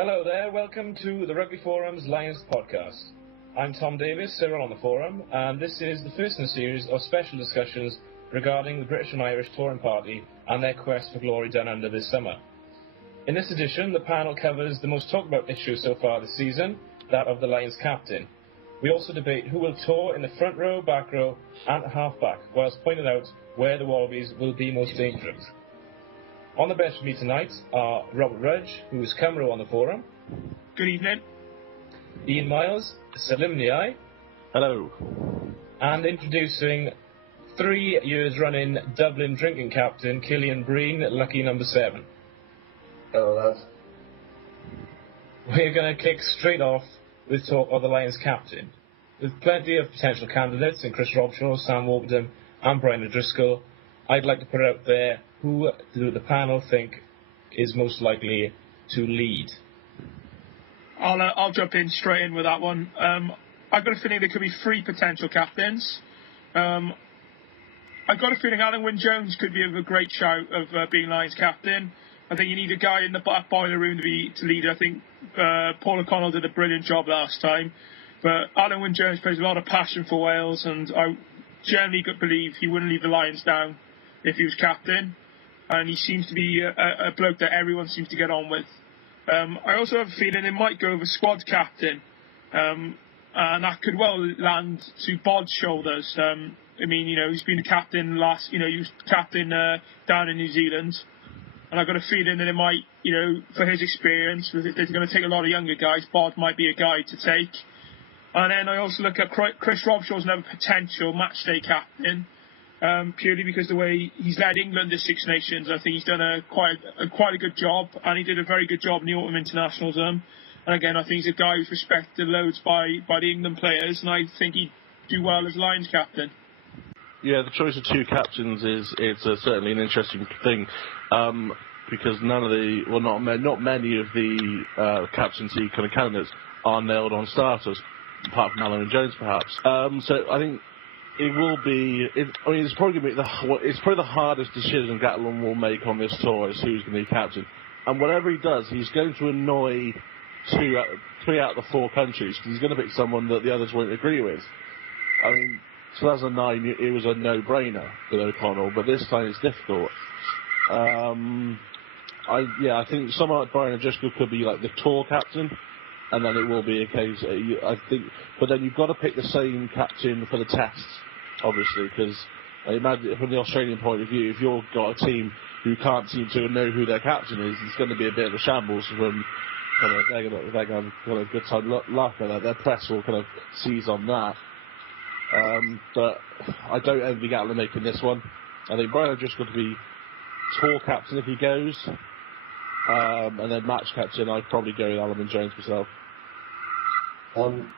Hello there, welcome to the Rugby Forum's Lions podcast. I'm Tom Davis, cyRil on the forum, and this is the first in a series of special discussions regarding the British and Irish touring party and their quest for glory down under this summer. In this edition, the panel covers the most talked about issue so far this season, that of the Lions captain. We also debate who will tour in the front row, back row and half-back, whilst pointing out where the Wallabies will be most dangerous. On the bench with me tonight are Robert Rudge, who is Cymru on the forum. Good evening. Iain Miles, Salim Niai. Hello. And introducing 3 years running Dublin drinking captain, Killian Breen, lucky number 7. Hello, lads. We're going to kick straight off with talk of the Lions captain. With plenty of potential candidates in Chris Robshaw, Sam Warburton and Brian O'Driscoll, I'd like to put it out there who do the panel think is most likely to lead. I'll jump in straight in with that one. I've got a feeling there could be 3 potential captains. I've got a feeling Alan Wynne-Jones could be a great shout of being Lions captain. I think you need a guy in the boiler room to lead. I think Paul O'Connell did a brilliant job last time. But Alan Wynne-Jones plays a lot of passion for Wales, and I generally believe he wouldn't leave the Lions down if he was captain. And he seems to be a bloke that everyone seems to get on with. I also have a feeling it might go over squad captain. And that could well land to Bod's shoulders. I mean, he's been a captain he was captain down in New Zealand. And I've got a feeling that it might, for his experience, they're going to take a lot of younger guys. Bod might be a guy to take. And then I also look at Chris Robshaw's another potential matchday captain, purely because the way he's led England to Six Nations, I think he's done quite a good job, and he did a very good job in the autumn internationals. And again, I think he's a guy who's respected loads by the England players, and I think he'd do well as Lions captain. Yeah, the choice of 2 captains it's certainly an interesting thing, because not many of the captaincy kind of candidates are nailed on starters, apart from Alan Wynne-Jones perhaps. So I think it will be. It's probably going to be the hardest decision Gatland will make on this tour is who's going to be captain, and whatever he does, he's going to annoy 3 out of the 4 countries because he's going to pick someone that the others won't agree with. I mean, 2009 it was a no-brainer with O'Connell, but this time it's difficult. I think someone like Brian O'Driscoll could be like the tour captain, and then it will be a case. But then you've got to pick the same captain for the tests, obviously, because I imagine from the Australian point of view, if you've got a team who can't seem to know who their captain is, it's going to be a bit of a shambles. They're going to have a good time laughing at their press will kind of seize on that. But I don't envy Gatland making this one. I think Brian O'Driscoll to be tour captain if he goes, and then match captain I'd probably go with Alan Wynne-Jones myself.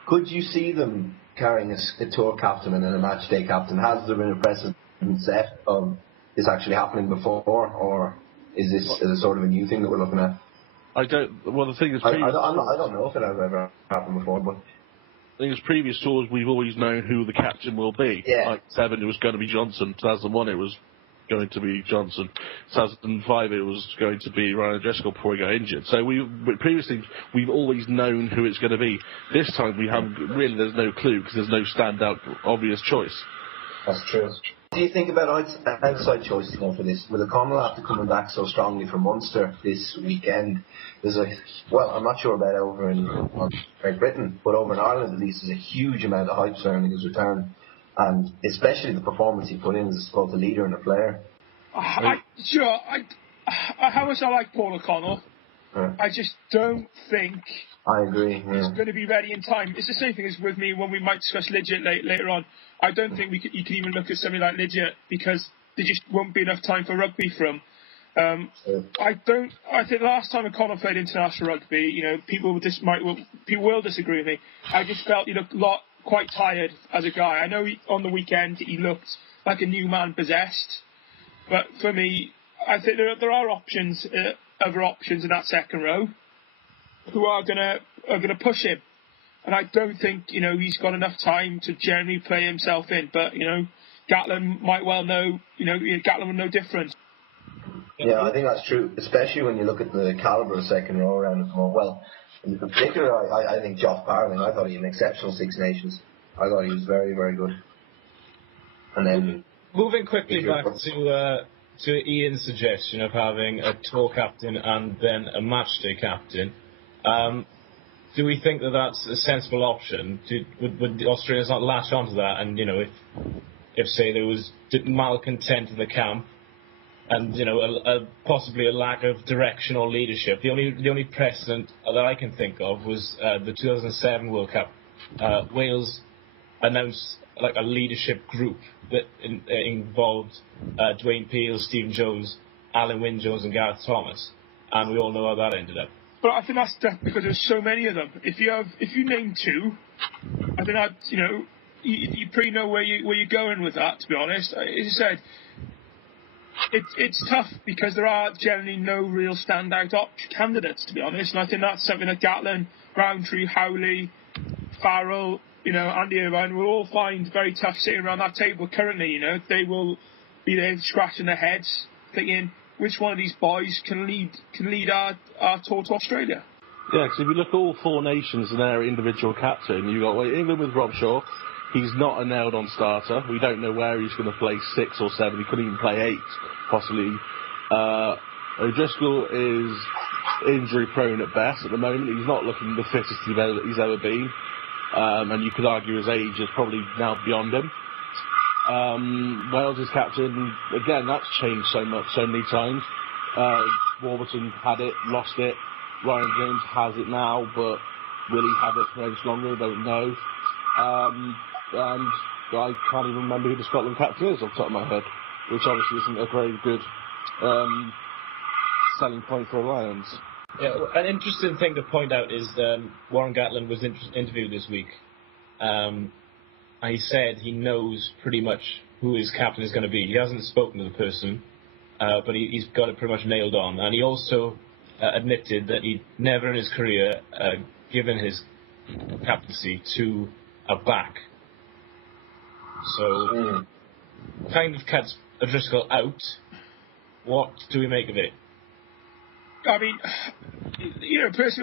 Could you see them carrying a tour captain and then a match day captain? Has there been a precedent set of this actually happening before, or is this sort of a new thing that we're looking at? I don't. Well, the thing is, I don't know if it has ever happened before, but I think as previous tours, we've always known who the captain will be. Yeah. Like 2007, it was going to be Johnson. 2001, it was going to be Johnson. 2005, it was going to be Ryan O'Driscoll before he got injured. So previously, we've always known who it's going to be. This time, there's no clue because there's no standout obvious choice. That's true. What do you think about outside choices for this? With O'Connell after coming back so strongly from Munster this weekend, I'm not sure about over in Great Britain, but over in Ireland at least, there's a huge amount of hype surrounding his return, and especially the performance he put in as both a leader and a player. How much I like Paul O'Connell, I just don't think I agree. he's going to be ready in time. It's the same thing as with me when we might discuss Lidget later on. I don't think you can even look at something like Lidget because there just won't be enough time for rugby for him. I think last time O'Connell played international rugby, people will disagree with me. I just felt he looked quite tired as a guy. I know on the weekend he looked like a new man possessed, but for me, I think there are options, other options in that second row, who are gonna push him. And I don't think, he's got enough time to generally play himself in. But, Gatland might well know, Gatland will know different. Yeah, I think that's true, especially when you look at the calibre of second row around at the moment. Well, in particular, I think Joff Barling, I thought he had an exceptional Six Nations. I thought he was very, very good. And then moving quickly back to Iain's suggestion of having a tour captain and then a matchday captain, do we think that that's a sensible option? Would the Australians not latch onto that? And if say there was malcontent in the camp, and possibly a lack of direction or leadership. The only precedent that I can think of was the 2007 World Cup. Wales announced like a leadership group that involved Dwayne Peel, Stephen Jones, Alan Wynne-Jones, and Gareth Thomas, and we all know how that ended up. But I think that's because there's so many of them. If you name two, I think that you pretty know where you're going with that. To be honest, as I said. It's tough because there are generally no real standout candidates, to be honest, and I think that's something that Gatland, Roundtree, Howley, Farrell, Andy Irvine will all find very tough sitting around that table currently. They will be there scratching their heads, thinking which one of these boys can lead our tour to Australia. Yeah, because if you look at all four nations and their individual captain, you've got England with Robshaw. He's not a nailed-on starter. We don't know where he's going to play 6 or 7. He couldn't even play 8, possibly. O'Driscoll is injury-prone at best at the moment. He's not looking the fittest he's ever been. And you could argue his age is probably now beyond him. Wales' captain, again, that's changed so many times. Warburton had it, lost it. Ryan James has it now, but will he have it for much longer? I don't know. And I can't even remember who the Scotland captain is off the top of my head, which obviously isn't a very good selling point for the Lions. Yeah, an interesting thing to point out is Warren Gatland was interviewed this week, and he said he knows pretty much who his captain is going to be. He hasn't spoken to the person, but he's got it pretty much nailed on. And he also admitted that he'd never in his career given his captaincy to a back. So, kind of cuts O'Driscoll out. What do we make of it? I mean,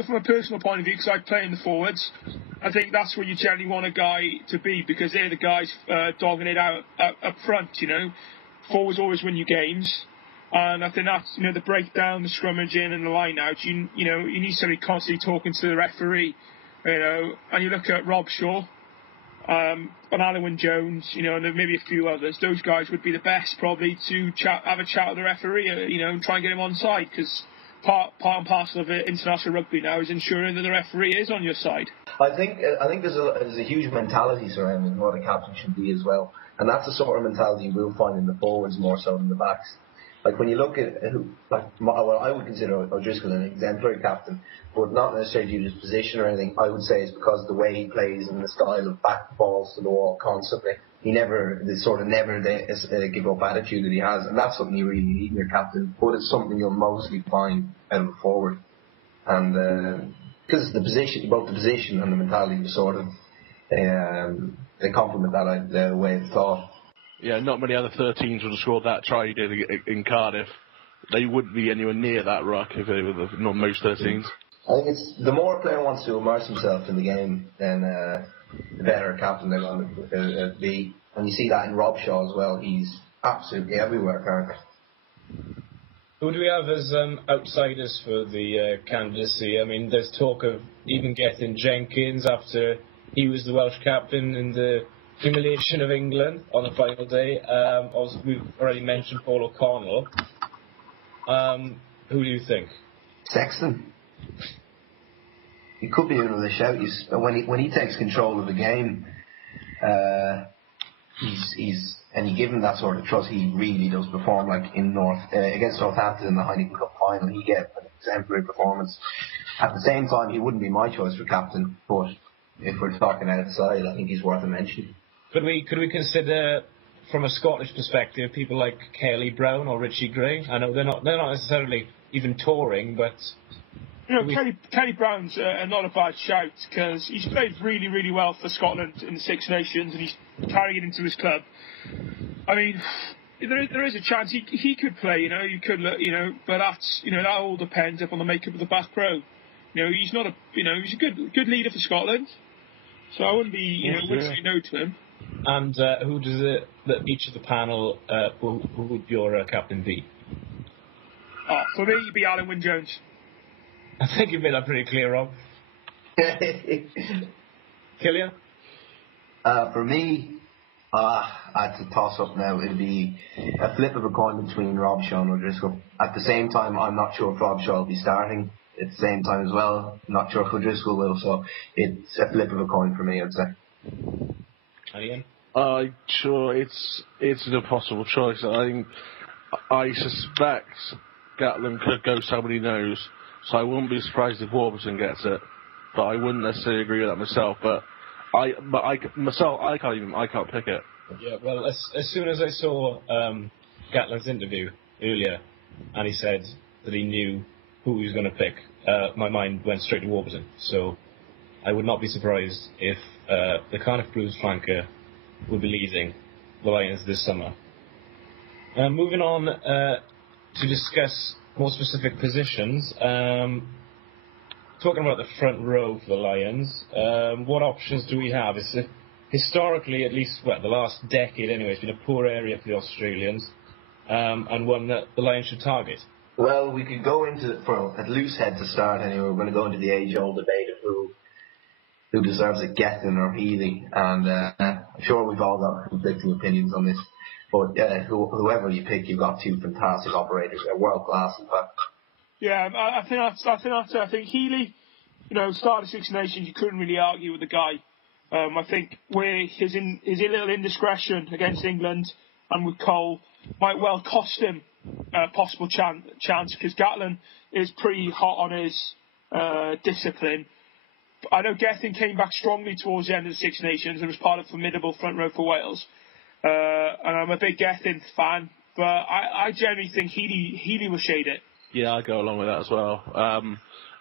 from a personal point of view, because I play in the forwards, I think that's where you generally want a guy to be, because they're the guys dogging it out up front, Forwards always win you games, and I think that's, the breakdown, the scrummaging, and the line-out. You need somebody constantly talking to the referee, and you look at Robshaw, and Alan Wynne-Jones, and maybe a few others. Those guys would be the best, probably, to have a chat with the referee, and try and get him on side, because part and parcel of international rugby now is ensuring that the referee is on your side. I think there's a huge mentality surrounding what a captain should be as well, and that's the sort of mentality we'll find in the forwards more so than the backs. Like when you look at I would consider O'Driscoll an exemplary captain, but not necessarily due to his position or anything. I would say it's because of the way he plays and the style of back balls to the wall constantly. He never give up attitude that he has, and that's something you really need in your captain. But it's something you'll mostly find out of a forward, and because the position, both the position and the mentality, are sort of they complement that the way of thought. Yeah, not many other 13s would have scored that try he did in Cardiff. They wouldn't be anywhere near that ruck if they were not most 13s. I think it's the more a player wants to immerse himself in the game, then the better a captain they're going to be. And you see that in Robshaw as well. He's absolutely everywhere currently. Who do we have as outsiders for the candidacy? I mean, there's talk of even getting Jenkins after he was the Welsh captain in the humiliation of England on the final day. Also, we've already mentioned Paul O'Connell. Who do you think? Sexton. He could be another shout. When he takes control of the game, and you give him that sort of trust, he really does perform. Like in against Northampton in the Heineken Cup final, he gave an exemplary performance. At the same time, he wouldn't be my choice for captain, but if we're talking outside, I think he's worth a mention. Could we consider, from a Scottish perspective, people like Kelly Brown or Richie Gray? I know they're not necessarily even touring, but Kelly Brown's not a bad shout, because he's played really, really well for Scotland in the Six Nations, and he's carrying it into his club. I mean, there is a chance he could play. You could look. But that's that all depends upon the makeup of the back row. He's not he's a good leader for Scotland. So I wouldn't be wouldn't say no to him. And who does each of the panel who would your captain be? Oh, for me, it'd be Alan Wynne-Jones. I think you made that pretty clear, Rob. Killian? For me, it's a toss-up now. It'd be a flip of a coin between Robshaw and O'Driscoll. At the same time, I'm not sure if Robshaw will be starting. At the same time as well, I'm not sure if O'Driscoll will. So it's a flip of a coin for me, I'd say. Iain? Sure, it's an impossible choice. I suspect Gatland could go somebody knows, so I wouldn't be surprised if Warburton gets it. But I wouldn't necessarily agree with that myself. But I can't pick it. Yeah, well, as soon as I saw Gatland's interview earlier, and he said that he knew who he was going to pick, my mind went straight to Warburton. So I would not be surprised if the Cardiff Blues flanker will be leading the Lions this summer. Moving on to discuss more specific positions. Talking about the front row for the Lions, what options do we have? It's historically, at least the last decade anyway, it's been a poor area for the Australians, and one that the Lions should target. Well, we could go into, for at loose head to start anyway, we're going to go into the age-old debate of who deserves it, Gatland or Healy, and I'm sure we've all got conflicting opinions on this, but whoever you pick, you've got two fantastic operators. They're world-class, in fact. Yeah, I think Healy, started Six Nations, you couldn't really argue with the guy. I think where his little indiscretion against England and with Cole might well cost him a possible chance, because Gatland is pretty hot on his discipline. I know Gatland came back strongly towards the end of the Six Nations and was part of a formidable front row for Wales. And I'm a big Gatland fan, but I generally think Healy will shade it. Yeah, I go along with that as well.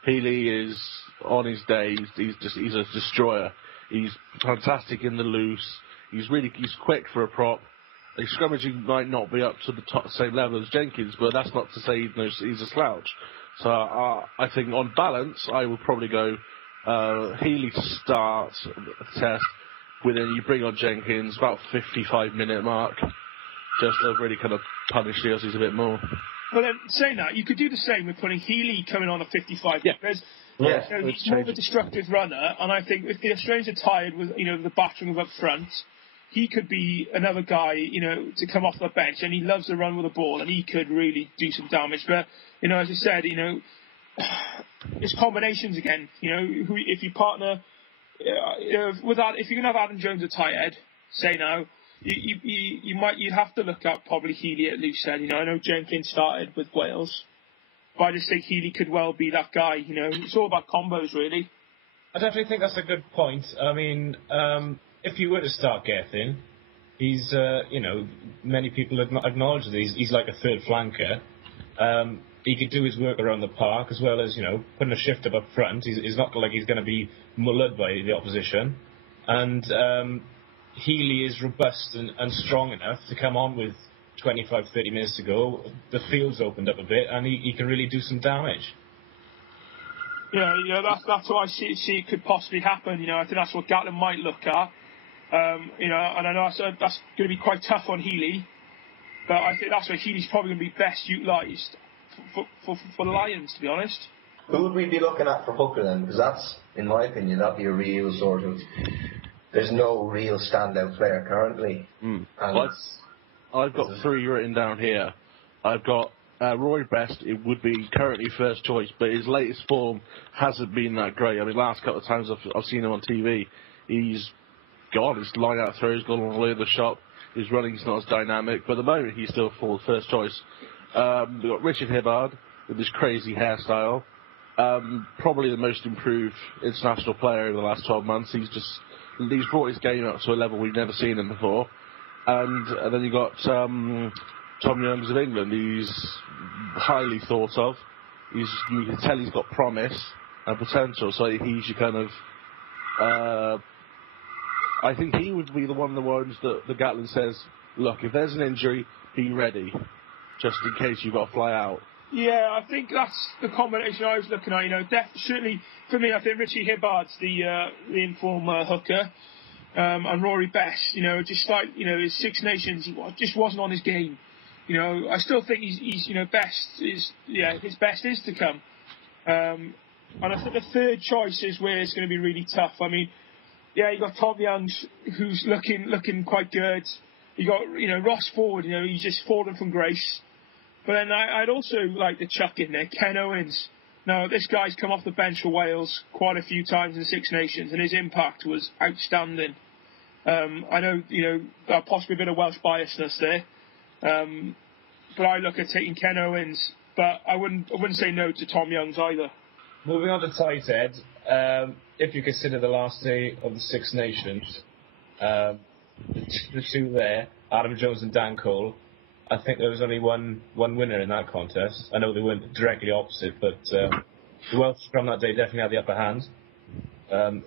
Healy is on his day. He's a destroyer. He's fantastic in the loose. He's quick for a prop. His scrummaging might not be up to the same level as Jenkins, but that's not to say he's a slouch. So I think on balance, I would probably go Healy to start the test. Then you bring on Jenkins about 55-minute mark, just to really kind of punish the Aussies a bit more. But then, saying that, you could do the same with putting Healy coming on at 55. Yeah. Because Yeah. he's more of a destructive runner, and I think if the Australians are tired with the battering up front, he could be another guy to come off the bench, and he loves to run with the ball, and he could really do some damage. But as I said, it's combinations again. If you partner with that, if you're gonna have Adam Jones at tight head, say now. You'd have to look at probably Healy at loose head. I know Jenkins started with Wales, but I just think Healy could well be that guy. It's all about combos, really. I definitely think that's a good point. I mean, if you were to start Gatland, he's many people acknowledge that he's like a third flanker. He could do his work around the park as well as putting a shift up front. He's not like he's going to be mullered by the opposition, and Healy is robust and strong enough to come on with 25-30 minutes to go. The field's opened up a bit, and he can really do some damage. Yeah, that's what I see it could possibly happen. I think that's what Gatland might look at. And I know that's going to be quite tough on Healy, but I think that's where Healy's probably going to be best utilised for the Lions, to be honest. Who would we be looking at for hooker then? Because that's, in my opinion, that'd be a real sort of. There's no real standout player currently. I've got three written down here. I've got Roy Best. It would be currently first choice, but his latest form hasn't been that great. I mean, last couple of times I've seen him on TV, he's gone. His line-out throws gone all over the shop. His running's not as dynamic, but at the moment he's still full first choice. We've got Richard Hibbard with his crazy hairstyle. Probably the most improved international player in the last 12 months. He's brought his game up to a level we've never seen him before. And then you got Tom Youngs of England. He's highly thought of. You can tell he's got promise and potential. So he's your kind of. I think he would be one of the ones that the Gatland says, look, if there's an injury, be ready, just in case you've got to fly out. Yeah, I think that's the combination I was looking at. Certainly for me, I think Richie Hibbard's the informal hooker, and Rory Best. Just like his Six Nations, he just wasn't on his game. I still think he's best is his best is to come. And I think the third choice is where it's going to be really tough. I mean, you got Tom Young, who's looking quite good. You got Ross Ford. He's just fallen from grace. But then I'd also like to chuck in there Ken Owens. Now, this guy's come off the bench for Wales quite a few times in the Six Nations, and his impact was outstanding. I know, possibly a bit of Welsh biasness there. But I look at taking Ken Owens, but I wouldn't say no to Tom Young's either. Moving on to tight head, if you consider the last day of the Six Nations, the two there, Adam Jones and Dan Cole, I think there was only one winner in that contest. I know they weren't directly opposite, but the Welsh scrum that day definitely had the upper hand.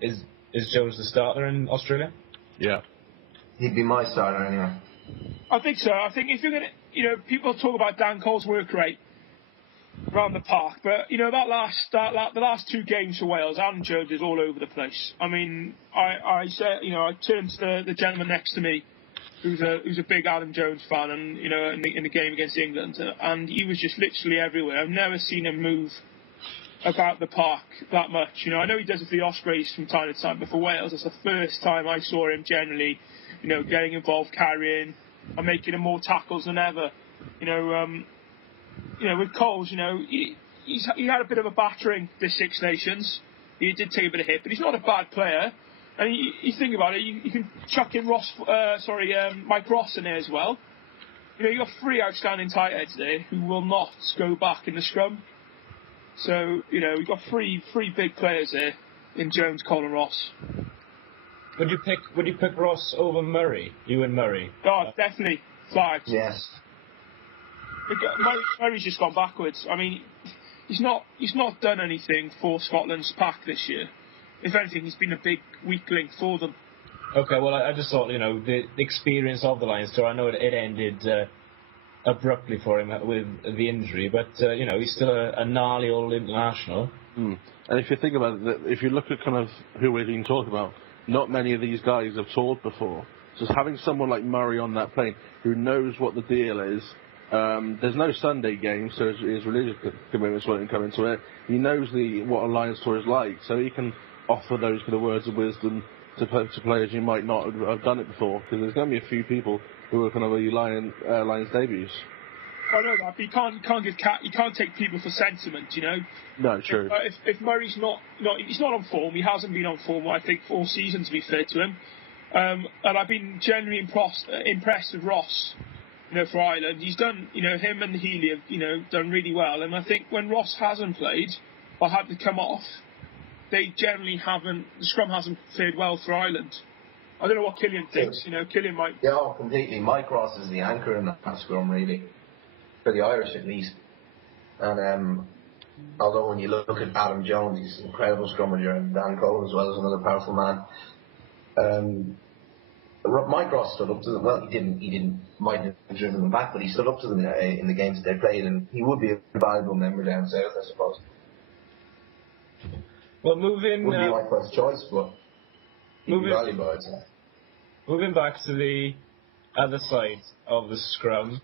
Is Jones the starter in Australia? Yeah. He'd be my starter anyway. I think so. I think if you're going to, people talk about Dan Cole's work rate around the park, but the last two games for Wales, Adam Jones is all over the place. I mean, I said, I turned to the gentleman next to me, who's a big Adam Jones fan, and in the game against England, and he was just literally everywhere. I've never seen him move about the park that much. I know he does it for the Ospreys from time to time, but for Wales, it's the first time I saw him generally, getting involved, carrying, and making more tackles than ever. With Coles, he had a bit of a battering this Six Nations. He did take a bit of hit, but he's not a bad player. And you think about it, you can chuck in Mike Ross in there as well. You've got three outstanding tight heads there who will not go back in the scrum. So, we've got three big players there in Jones, Cole and Ross. Would you pick Ross over Murray? You and Murray? Oh, definitely. Flags. Yes. Murray's just gone backwards. I mean, he's not done anything for Scotland's pack this year. If anything, he's been a big weak link for them. Okay, well, I just thought, the experience of the Lions tour, I know it ended abruptly for him with the injury, but, he's still a gnarly old international. Mm. And if you think about it, if you look at kind of who we've been talking about, not many of these guys have toured before. So having someone like Murray on that plane who knows what the deal is, there's no Sunday game, so his religious commitments won't come into it. He knows what a Lions tour is like, so he can offer those kind of words of wisdom to players who might not have done it before, because there's going to be a few people who are kind of Lions debuts. I know that, but you can't take people for sentiment, No, true. If Murray's he's not on form. He hasn't been on form, I think, all season, to be fair to him. And I've been genuinely impressed with Ross. For Ireland, he's done. Him and Healy have done really well. And I think when Ross hasn't played or had to come off, they generally haven't. The scrum hasn't fared well for Ireland. I don't know what Killian thinks. Killian might. Yeah, completely. Mike Ross is the anchor in that scrum, really, for the Irish at least. And although when you look at Adam Jones, he's an incredible scrummager, and Dan Cole as well is another powerful man. Mike Ross stood up to them. Well, he might have driven them back, but he stood up to them in the games that they played, and he would be a valuable member down south, I suppose. Well, wouldn't be my first choice, but he'd be valuable, I'd say. Moving back to the other side of the scrum,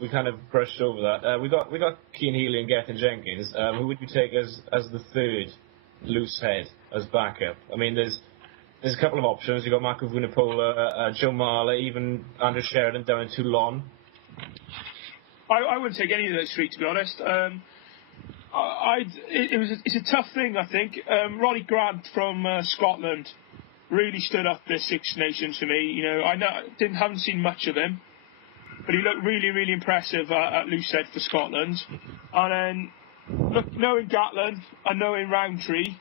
we kind of brushed over that. We got Cian Healy and Gethin Jenkins. Who would you take as the third loose head as backup? I mean, there's a couple of options. You've got Marco Vunipola, Joe Marler, even Andrew Sheridan down in Toulon. I wouldn't take any of those three, to be honest. It's a tough thing, I think. Ronnie Grant from Scotland really stood up this Six Nations for me. I haven't seen much of him, but he looked really, really impressive at loose head for Scotland. And then, knowing Gatland and knowing Roundtree,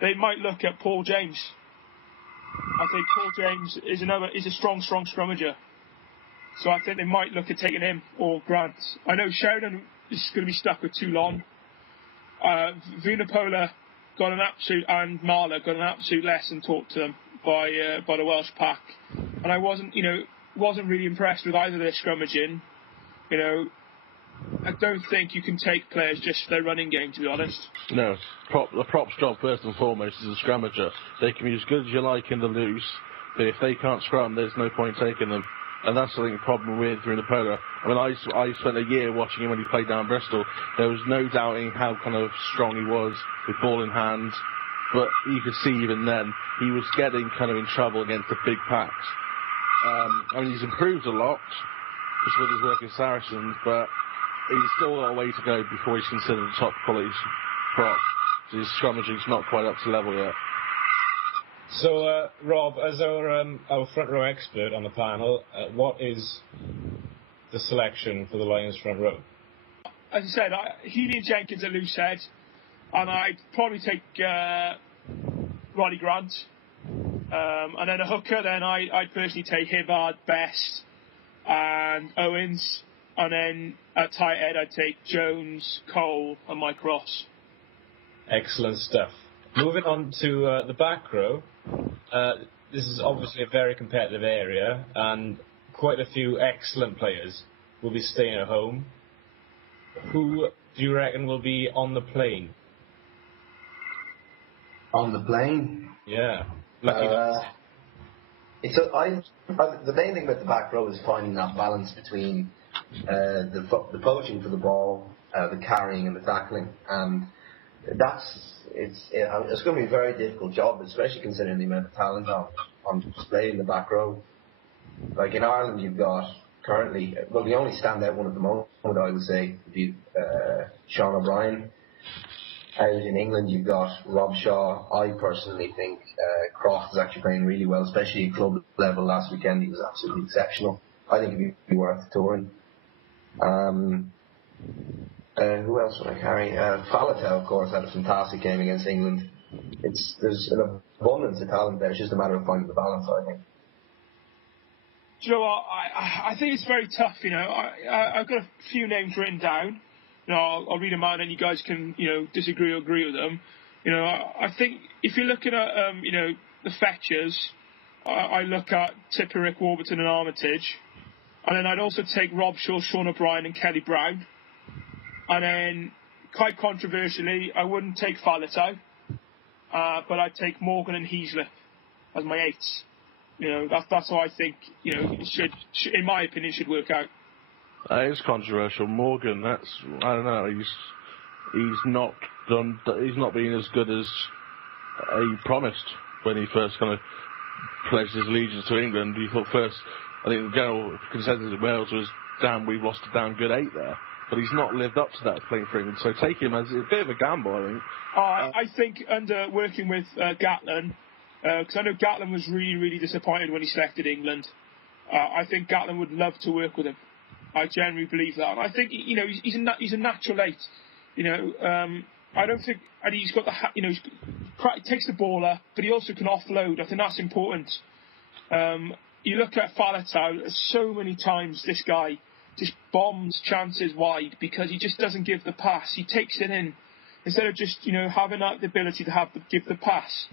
they might look at Paul James. I think Paul James is a strong scrummager. So I think they might look at taking him or Grant. I know Sheridan is going to be stuck with Toulon. Vunipola got an absolute, and Marler got an absolute lesson taught to them by the Welsh pack. And I wasn't really impressed with either their scrummaging You know, I don't think you can take players just for their running game, to be honest. No, the props job first and foremost is a scrummager. They can be as good as you like in the loose, but if they can't scrum, there's no point taking them. And that's I think the problem with through the polo. I mean, I spent a year watching him when he played down Bristol. There was no doubting how kind of strong he was with ball in hand, but you could see even then he was getting kind of in trouble against the big packs. I mean, he's improved a lot just with his work in Saracens, but he's still got a way to go before he's considered a top quality prop. So his scrummaging's not quite up to level yet. So, Rob, as our front row expert on the panel, what is the selection for the Lions front row? As I said, Healy and Jenkins are loose head, and I'd probably take Ronnie Grant. And then a hooker, then I'd personally take Hibbard, Best, and Owens. And then at tight head, I'd take Jones, Cole, and Mike Ross. Excellent stuff. Moving on to the back row. This is obviously a very competitive area, and quite a few excellent players will be staying at home. Who do you reckon will be on the plane? On the plane? Yeah. Lucky the main thing about the back row is finding that balance between the poaching for the ball, the carrying and the tackling, and it's going to be a very difficult job, especially considering the amount of talent on display in the back row. Like in Ireland, you've got currently, well, the only standout one at the moment, I would say, would be Sean O'Brien. Out in England, you've got Robshaw. I personally think Croft is actually playing really well, especially at club level last weekend. He was absolutely exceptional. I think he'd be worth touring. Who else would I carry? Faletau, of course, had a fantastic game against England. There's an abundance of talent there. It's just a matter of finding the balance, I think. Do you know what? I think it's very tough. You know, I've got a few names written down. You know, I'll read them out, and then you guys can, disagree or agree with them. You know, I think if you're looking at, the fetchers, I look at Tipperick, Warburton, and Armitage, and then I'd also take Robshaw, Sean O'Brien, and Kelly Brown. And then, quite controversially, I wouldn't take Faletau, but I'd take Morgan and Heaslip as my eights. You know, that's how I think, it should, in my opinion, should work out. It's controversial. Morgan, I don't know. He's not been as good as he promised when he first kind of pledged his allegiance to England. He thought first, I think the general consensus in Wales was, damn, we've lost a damn good 8 there. But he's not lived up to that playing for England. So take him as a bit of a gamble, I think. I think under working with Gatland, because I know Gatland was really, really disappointed when he selected England. I think Gatland would love to work with him. I genuinely believe that. And I think, he's a natural 8. I don't think, and he's got he takes the ball up, but he also can offload. I think that's important. You look at Faletau, so many times this guy just bombs chances wide because he just doesn't give the pass. He takes it in instead of just, having the ability to give the pass.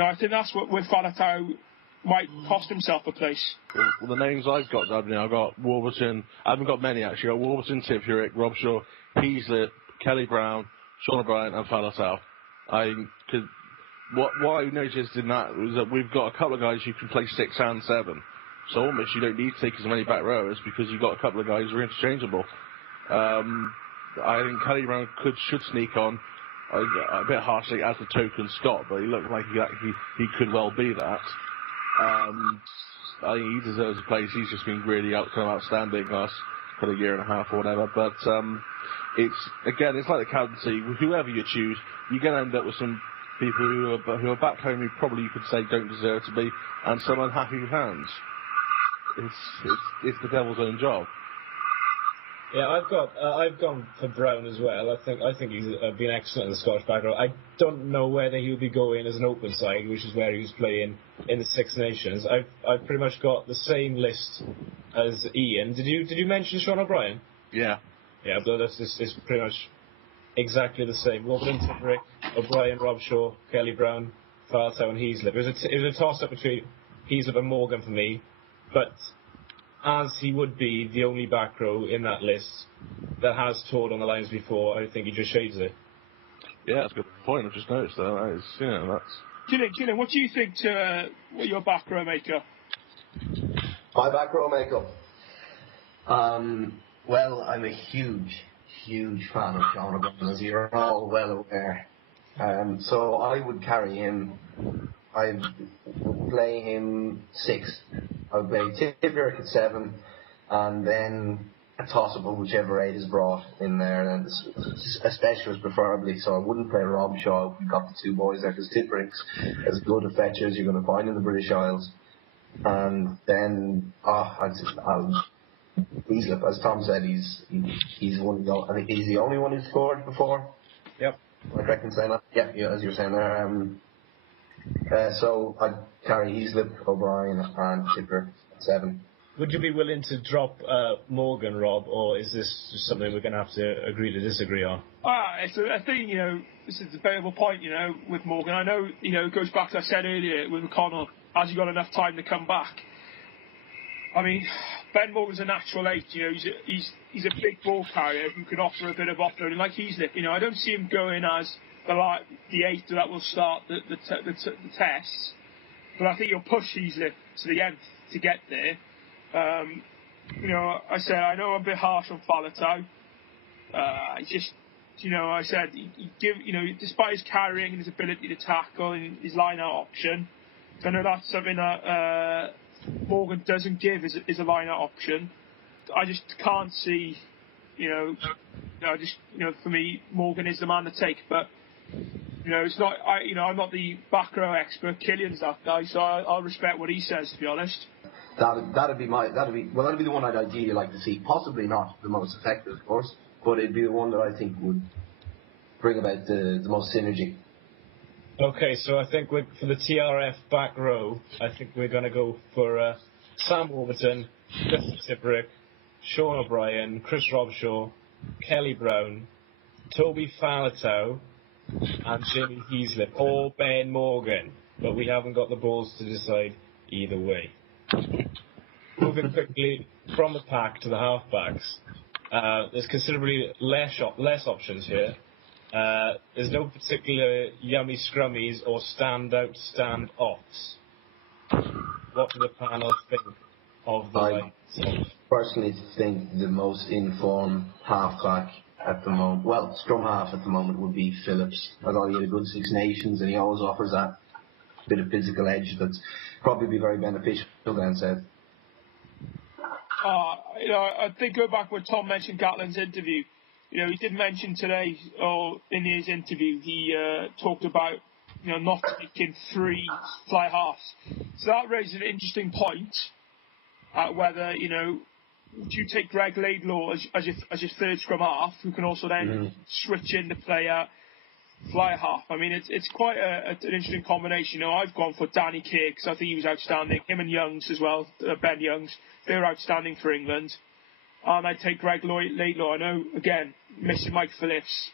I think that's where Faletau might cost himself a place. Well, the names I've got, I've got Warburton. I haven't got many actually. I've got Warburton, Tipperick, Robshaw, Heaslip, Kelly Brown, Sean O'Brien, and Faletau. What I noticed in that was that we've got a couple of guys who can play 6 and 7. So almost you don't need to take as many back rowers because you've got a couple of guys who are interchangeable. I think Kelly Brown should sneak on a bit harshly as the token Scot, but he looked like he could well be that. I think he deserves a place. He's just been really outstanding last for a year and a half or whatever. But it's like the captaincy. Whoever you choose, you're going to end up with some people who are back home who probably you could say don't deserve to be, and some unhappy fans. It's the devil's own job. Yeah, I've gone for Brown as well. I think he's been excellent in the Scottish back row. I don't know whether he'll be going as an open side, which is where he was playing in the Six Nations. I've pretty much got the same list as Iain. Did you mention Sean O'Brien? Yeah. Yeah, but it's pretty much exactly the same. Warburton, Tipperick, O'Brien, Robshaw, Kelly Brown, Faletau and Heaslip. It was a toss-up between Heaslip and Morgan for me, but as he would be the only back row in that list that has toured on the lines before, I think he just shades it. Yeah, that's a good point. I've just noticed that. That is, that's... Killian, what do you think to your back row makeup? My back row makeup. Well, I'm a huge fan of Sean O'Brien, as you're all well aware. So I would carry him. I would play him 6. I would play Tipper at 7, and then a toss-up of whichever 8 is brought in there, and a specialist preferably. So I wouldn't play Robshaw if we got the 2 boys there, because Tipper is as good a fetcher as you're going to find in the British Isles. And then, Heaslip, as Tom said, he's one. I think he's the only one who's scored before. Yep. Am I correct in saying that? Yeah, as you're saying there. So I'd carry Heaslip, O'Brien, and Tipper at 7. Would you be willing to drop Morgan, Rob, or is this just something we're going to have to agree to disagree on? I think, this is a debatable point, with Morgan. I know, it goes back to what I said earlier with McConnell. Has he got enough time to come back? I mean, Ben Morgan's a natural 8. He's a big ball carrier who can offer a bit of offloading, like Heaslip. I don't see him going as the 8 that will start the tests, but I think you'll push Heaslip to the end to get there. I know I'm a bit harsh on Faletau. Despite his carrying and his ability to tackle and his line-out option, I know that's something that Morgan doesn't give is a line-out option. I just can't see, for me, Morgan is the man to take. But it's not. I'm not the back row expert. Killian's that guy, so I'll respect what he says. To be honest, that'd be the one I'd ideally like to see. Possibly not the most effective, of course, but it'd be the one that I think would bring about the most synergy. Okay, so I think for the TRF back row, I think we're going to go for Sam Warburton, Justin Tipperick, Sean O'Brien, Chris Robshaw, Kelly Brown, Toby Faletau, and Jimmy Heaslip, or Ben Morgan. But we haven't got the balls to decide either way. Moving quickly from the pack to the halfbacks, there's considerably less options here. There's no particular yummy scrummies or stand-out stand-offs. What do the panel think of the I personally think the most informed half-back at the moment, scrum half at the moment, would be Phillips. I thought he had a good Six Nations, and he always offers that bit of physical edge that's probably be very beneficial down south. I think go back when Tom mentioned Gatland's interview. He did mention today, or in his interview, he talked about, not taking 3 fly halves. So that raises an interesting point, whether, would you take Greg Laidlaw as your third scrum half, who can also then switch in to play a fly half? I mean, it's quite an interesting combination. I've gone for Danny Kerr because I think he was outstanding. Him and Youngs as well, Ben Youngs, they were outstanding for England. And I'd take Greg Laidlaw. I know, again, missing Mike Phillips,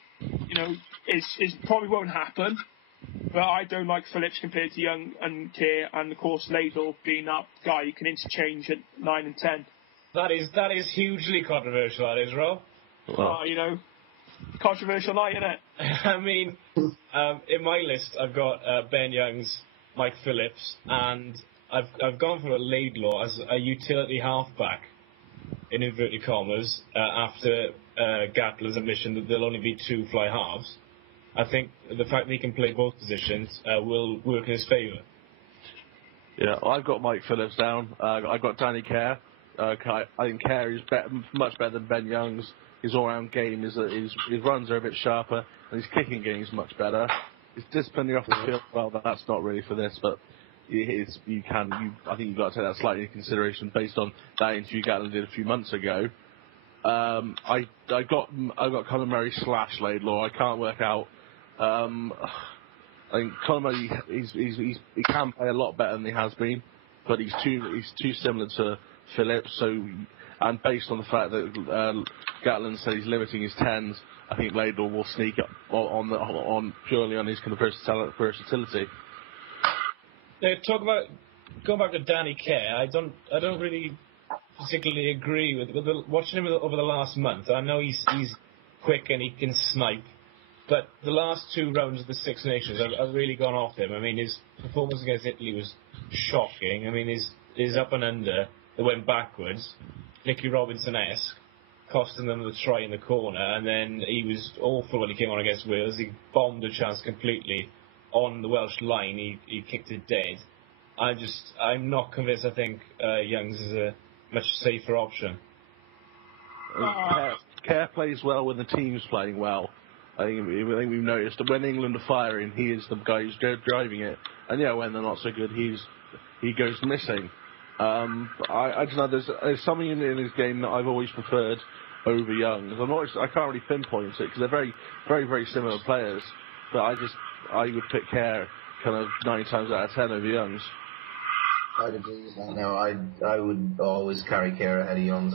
is probably won't happen. But I don't like Phillips compared to Young and Kerr, and of course Laidlaw being that guy you can interchange at 9 and 10. That is hugely controversial, that is, Rob. Controversial night, innit? I mean, in my list, I've got Ben Youngs, Mike Phillips, and I've gone for a Laidlaw as a utility halfback, in inverted commas, after Gatland's admission that there'll only be 2 fly halves. I think the fact that he can play both positions will work in his favour. Yeah, I've got Mike Phillips down. I've got Danny Kerr. I think Kerr is much better than Ben Youngs. His all-round game his runs are a bit sharper, and his kicking game is much better. His discipline off the field, well, that's not really for this, but I think you've got to take that slightly into consideration based on that interview Gatland did a few months ago. I got Colin Murray / Laidlaw. I can't work out. I think Colin Murray he can play a lot better than he has been, but he's too similar to Phillips. So, and based on the fact that Gatland said he's limiting his 10s, I think Laidlaw will sneak up on purely on his kind of versatility. Going back to Danny Kerr, I don't really particularly agree with watching him over the last month. I know he's quick and he can snipe, but the last 2 rounds of the Six Nations have really gone off him. I mean, his performance against Italy was shocking. I mean, his up and under that went backwards, Nicky Robinson-esque, costing them the try in the corner, and then he was awful when he came on against Wales. He bombed a chance completely on the Welsh line. He kicked it dead. I'm not convinced. I think Youngs is a much safer option. Kerr plays well when the team's playing well. I think we've noticed that when England are firing, he is the guy who's driving it. And yeah, when they're not so good, he goes missing. I don't know. There's something in his game that I've always preferred over Youngs. I can't really pinpoint it because they're very, very, very similar players. But I would pick Kerr kind of 9 times out of 10 over Youngs. I'd agree with that. Now, I would always carry Kerr ahead of Youngs.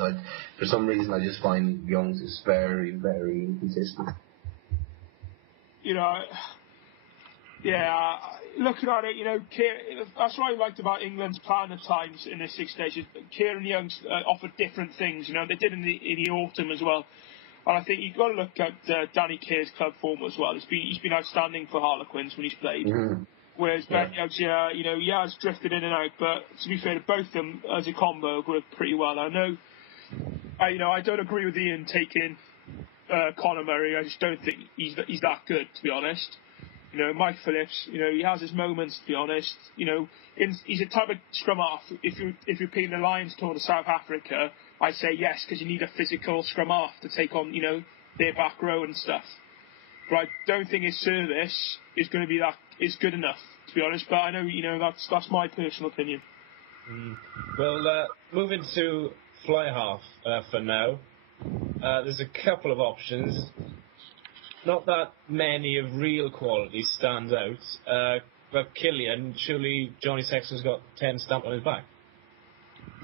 For some reason, I just find Youngs is very, very inconsistent. You know, yeah, looking at it, you know, that's what I liked about England's plan at times in the Six Nations. Kerr and Youngs offered different things. You know, they did in the autumn as well. And I think you've got to look at Danny Kerr's club form as well. He's been outstanding for Harlequins when he's played. Mm-hmm. Whereas Ben Youngs, you know, he has drifted in and out, but to be fair, both of them as a combo worked pretty well. I don't agree with Iain taking Conor Murray. I just don't think he's that good, to be honest. You know, Mike Phillips, you know, he has his moments, to be honest. You know, he's a type of scrum half. If you're playing the Lions tour to South Africa, I'd say yes, because you need a physical scrum half to take on, you know, their back row and stuff. But I don't think his service is going to be is good enough, to be honest. But I know, you know, that's my personal opinion. Well, moving to fly half for now. There's a couple of options. Not that many of real quality stand out, but Killian, surely Johnny Sexton's got 10 stamped on his back.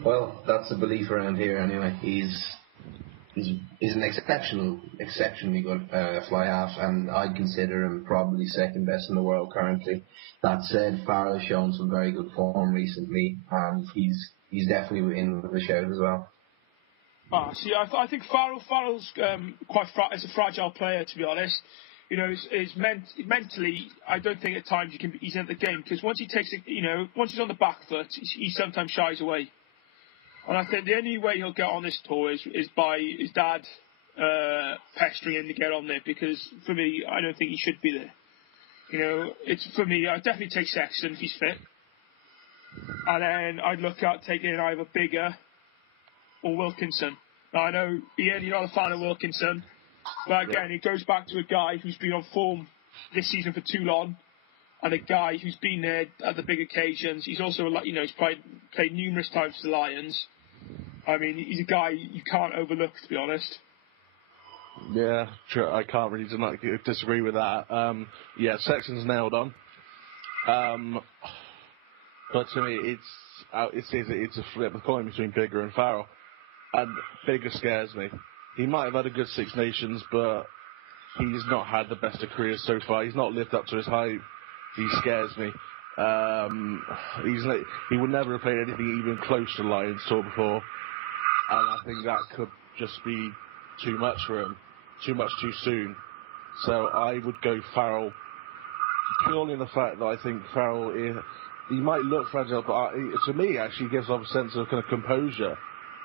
Well, that's a belief around here anyway. He's an exceptionally good fly half, and I'd consider him probably second best in the world currently. That said, Farrell's shown some very good form recently, and he's definitely in with the shout as well. I think Farrell's is a fragile player, to be honest. You know, mentally, I don't think at times he's in the game, because once he's on the back foot, he sometimes shies away. And I think the only way he'll get on this tour is by his dad pestering him to get on there, because for me, I don't think he should be there. You know, for me, I'd definitely take Sexton if he's fit. And then I'd look at taking either Bigger or Wilkinson. Now, I know, Iain, you're not a fan of Wilkinson, but again, it goes back to a guy who's been on form this season for too long, and a guy who's been there at the big occasions. He's also, you know, he's played numerous times for the Lions. I mean, he's a guy you can't overlook, to be honest. Yeah, sure, I can't really disagree with that. Sexton's nailed on. But to me, it's a flip of the coin between Bigger and Farrell. And Bigger scares me. He might have had a good Six Nations, but he's not had the best of careers so far. He's not lived up to his hype. He scares me. He would never have played anything even close to Lions Tour before. And I think that could just be too much for him. Too much too soon. So I would go Farrell, purely in the fact that I think Farrell, he might look fragile, but to me, actually gives off a sense of kind of composure.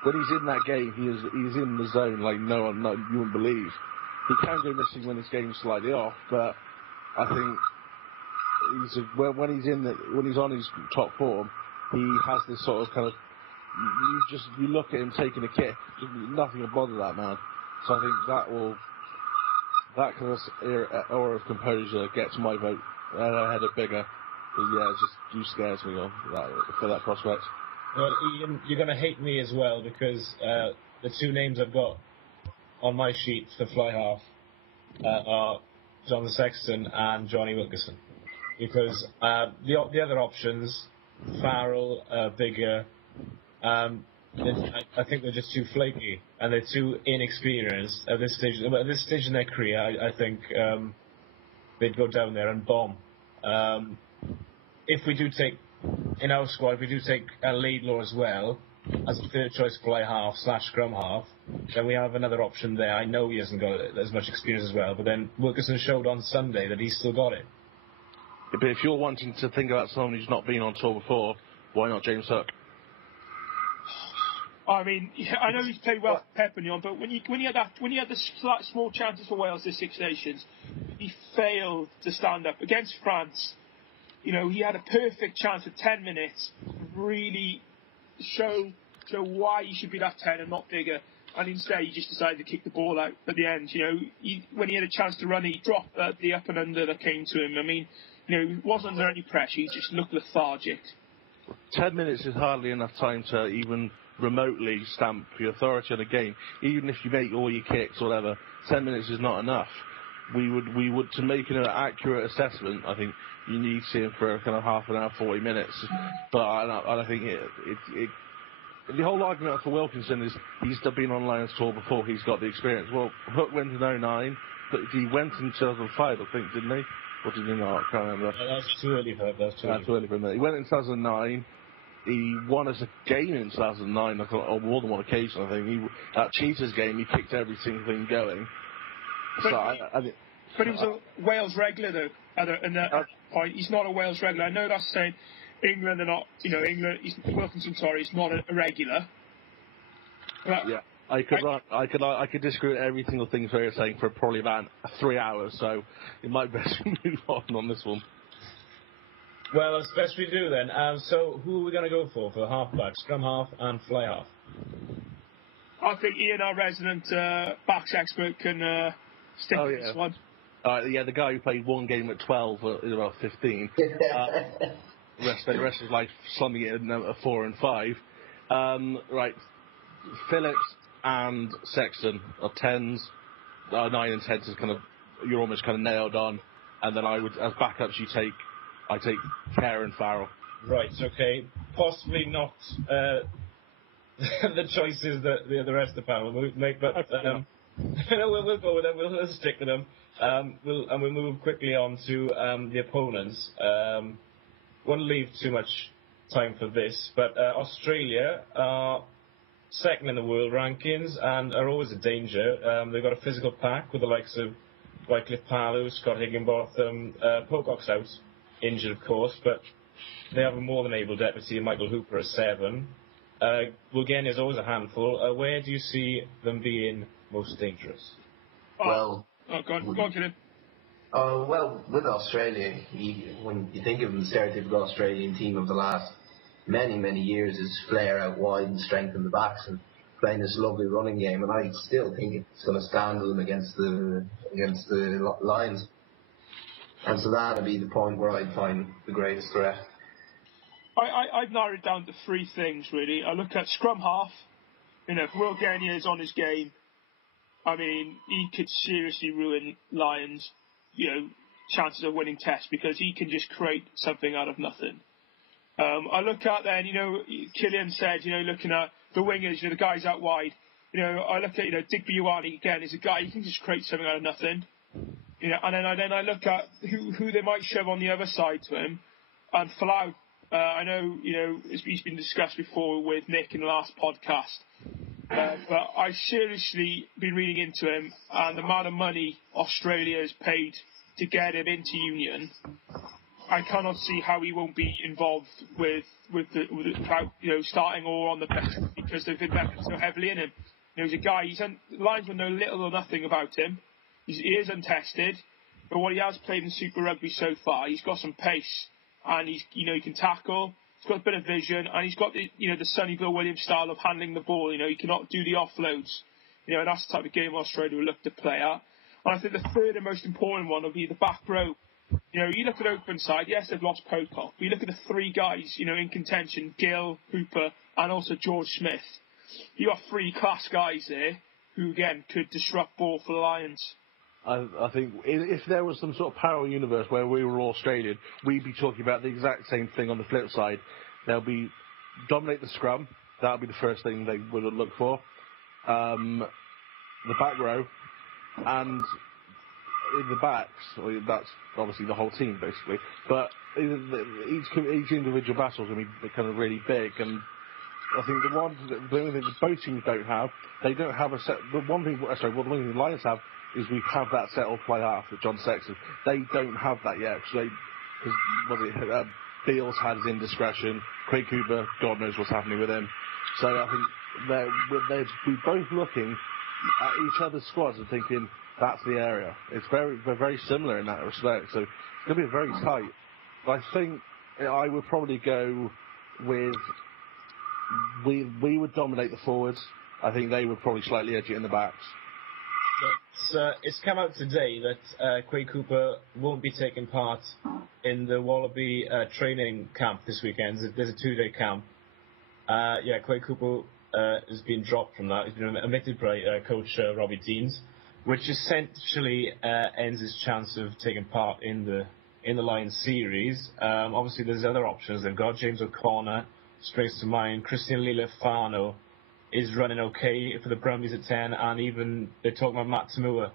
When he's in that game, he's in the zone like no one you wouldn't believe. He can go missing when his game's slightly off, but I think when he's on his top form, he has this sort of kind of you look at him taking a kick, nothing will bother that man. So I think that kind of aura of composure gets my vote ahead of Bigger. But yeah, it just scares me for that prospect. Well, Iain, you're going to hate me as well, because the 2 names I've got on my sheet for fly half are John Sexton and Johnny Wilkinson. Because the other options, Farrell, Bigger, I think they're just too flaky and they're too inexperienced at this stage. At this stage in their career, I think they'd go down there and bomb. If we do take, in our squad, if we do take Laidlaw as well, as a third choice fly half / scrum half, then we have another option there. I know he hasn't got as much experience as well, but then Wilkinson showed on Sunday that he's still got it. But if you're wanting to think about someone who's not been on tour before, why not James Hook? I mean, I know he's played well for Perpignan, but when he had the small chances for Wales this Six Nations, he failed to stand up against France. You know, he had a perfect chance of 10 minutes to really show why he should be that 10 and not bigger. And instead, he just decided to kick the ball out at the end. You know, when he had a chance to run, he dropped the up and under that came to him. I mean, you know, he wasn't under any pressure. He just looked lethargic. 10 minutes is hardly enough time to even remotely stamp your authority on a game. Even if you make all your kicks or whatever, 10 minutes is not enough. We would to make an accurate assessment, I think you need to see him for kind of half an hour, 40 minutes. But I think the whole argument for Wilkinson is he's been on Lions tour before, he's got the experience. Well, Hook went in 2009, but he went in 2005, I think, didn't he? Or did he not? I can't remember. That was too early for him. That's too early for him. He went in 2009. He won us a game in 2009, on more than one occasion, I think. That Cheetahs game, he kicked every single thing going. But he was a Wales regular, though. At that point, he's not a Wales regular. I know that's saying England are not, you know, Wilkinson, sorry, is not a regular. But yeah, I could disagree with every single thing they're saying for probably about 3 hours, so it might best move on this one. Well, that's best we do then. So who are we going to go for halfback, scrum half and fly half? I think Iain, our resident backs expert, can stick with this one. The guy who played one game at 12 is about 15. The rest of his life slumming it at 4 and 5. Right, Phillips and Sexton are 10s. 9 and 10s is you're almost kind of nailed on. And then I would, as backups, I take Kerr and Farrell. Right, okay. Possibly not the choices that the rest of the panel will make, but we'll go with them. We'll stick with them. We'll move quickly on to the opponents. Won't leave too much time for this, but Australia are second in the world rankings and are always a danger. They've got a physical pack with the likes of Wycliffe Palu, Scott Higginbotham, Pocock's out. Injured, of course, but they have a more than able deputy, Michael Hooper, at 7. Bulgaria is always a handful. Where do you see them being most dangerous? Go on, Killian. Well, with Australia, when you think of the stereotypical Australian team of the last many, many years, is flair out wide and strengthen the backs and playing this lovely running game, and I still think it's going to stand them against the Lions. And so that'll be the point where I'd find the greatest threat. I've narrowed it down to 3 things, really. I look at scrum half. You know, if Will Genia is on his game, I mean, he could seriously ruin Lions, you know, chances of winning tests because he can just create something out of nothing. I look at then, you know, Killian said, you know, looking at the wingers, you know, the guys out wide. You know, I look at, you know, Digby Ioane again is a guy, he can just create something out of nothing. You know, and then I look at who they might shove on the other side to him, and Falau. I know, you know, he's been discussed before with Nick in the last podcast, but I've seriously been reading into him, and the amount of money Australia has paid to get him into Union, I cannot see how he won't be involved with you know, starting or on the bench because they've invested so heavily in him. You know, he's a guy. Lions will know little or nothing about him. He is untested, but what he has played in Super Rugby so far, he's got some pace, and he can tackle. He's got a bit of vision, and he's got the Sonny Bill Williams style of handling the ball. You know, he cannot do the offloads. You know, and that's the type of game Australia will look to play at. And I think the third and most important one will be the back row. You know, you look at open side. Yes, they've lost Pocock. But you look at the 3 guys, you know, in contention: Gill, Hooper, and also George Smith. You got 3 class guys there who again could disrupt ball for the Lions. I think if there was some sort of parallel universe where we were all Australian, we'd be talking about the exact same thing on the flip side. They'll be dominate the scrum. That'll be the first thing they would look for. The back row, and in the backs, that's obviously the whole team basically. But each individual battle is going to be kind of really big, and I think the only thing that both teams don't have, they don't have a set. The one thing the Lions have is we have that settled play half with John Sexton. They don't have that yet because Beals had his indiscretion. Craig Cooper, God knows what's happening with him. So I think we're both looking at each other's squads and thinking that's the area. We're very similar in that respect. So it's going to be very tight. But I think I would probably go with we would dominate the forwards. I think they would probably slightly edge it in the backs. It's come out today that Quade Cooper won't be taking part in the Wallaby training camp this weekend. There's a 2-day camp. Quade Cooper has been dropped from that. He's been omitted by coach Robbie Deans, which essentially ends his chance of taking part in the Lions series. Obviously, there's other options. They've got James O'Connor, springs to mind. Christian Lilefano is running okay for the Brumbies at 10, and even they're talking about Matt Tamua,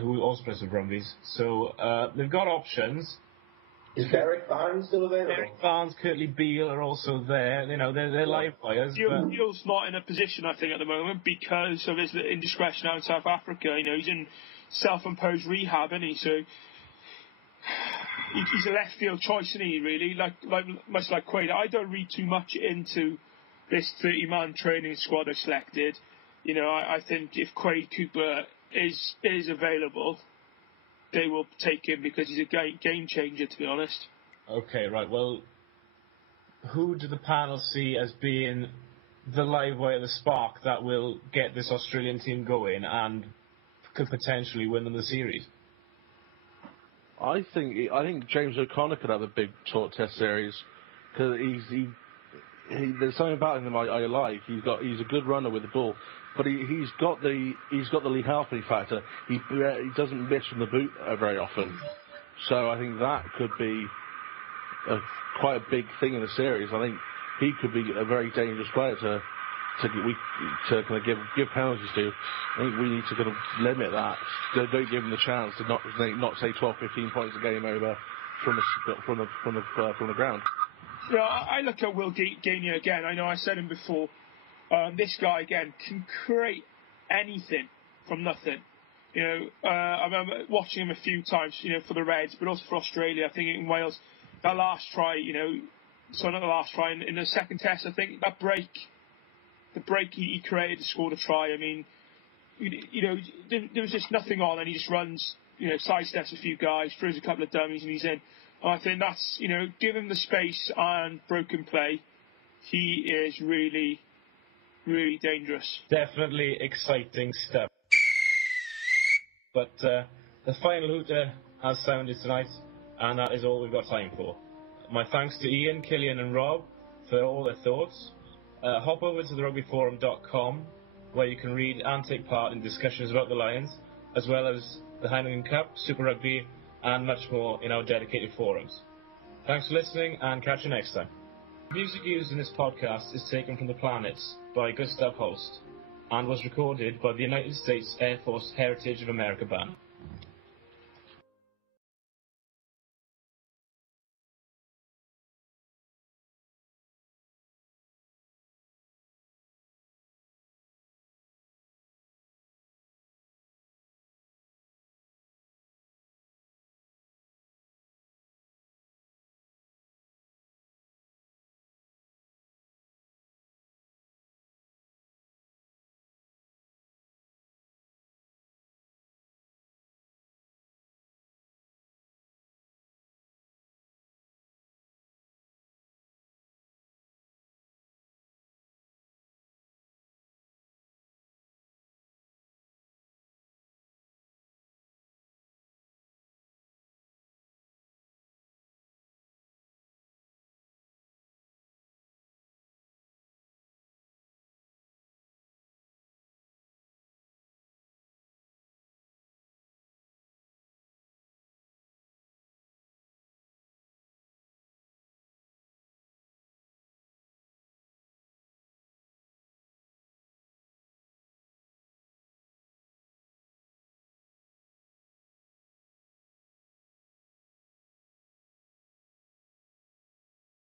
who also plays for Brumbies. So they've got options. Is Derek Barnes still available? Derek Barnes, Curtly Beale are also there. You know, they're live players. Beale's not in a position, I think, at the moment because of his indiscretion out in South Africa. You know, he's in self-imposed rehab, isn't he? So he's a left field choice, isn't he? Really, much like Quade. I don't read too much into this 30-man training squad they've selected. You know, I think if Quade Cooper is available, they will take him because he's a game changer, to be honest. Okay, right. Well, who do the panel see as being the live wire, the spark that will get this Australian team going and could potentially win them the series? I think James O'Connor could have a big short test series because there's something about him I like. He's a good runner with the ball, but he's got the Lee Halfpenny factor. He doesn't miss from the boot very often, so I think that could be quite a big thing in the series. I think he could be a very dangerous player to kind of give penalties to. I think we need to kind of limit that. Don't give him the chance to not say 12, 15 points a game over from the ground. Yeah, I look at Will Gainey again. I know I said him before. This guy again can create anything from nothing. You know, I remember watching him a few times. You know, for the Reds, but also for Australia. I think in Wales, that last try. You know, so not the last try in the second test. I think that break, the break he created to score the try. I mean, you know, there was just nothing on, and he just runs. You know, sidesteps a few guys, throws a couple of dummies, and he's in. I think that's, you know, give him the space and broken play, he is really, really dangerous. Definitely exciting stuff. But the final hooter has sounded tonight, and that is all we've got time for. My thanks to Iain, Killian and Rob for all their thoughts. Hop over to therugbyforum.com where you can read and take part in discussions about the Lions, as well as the Heineken Cup, Super Rugby, and much more in our dedicated forums. Thanks for listening, and catch you next time. Music used in this podcast is taken from The Planets by Gustav Holst and was recorded by the United States Air Force Heritage of America Band.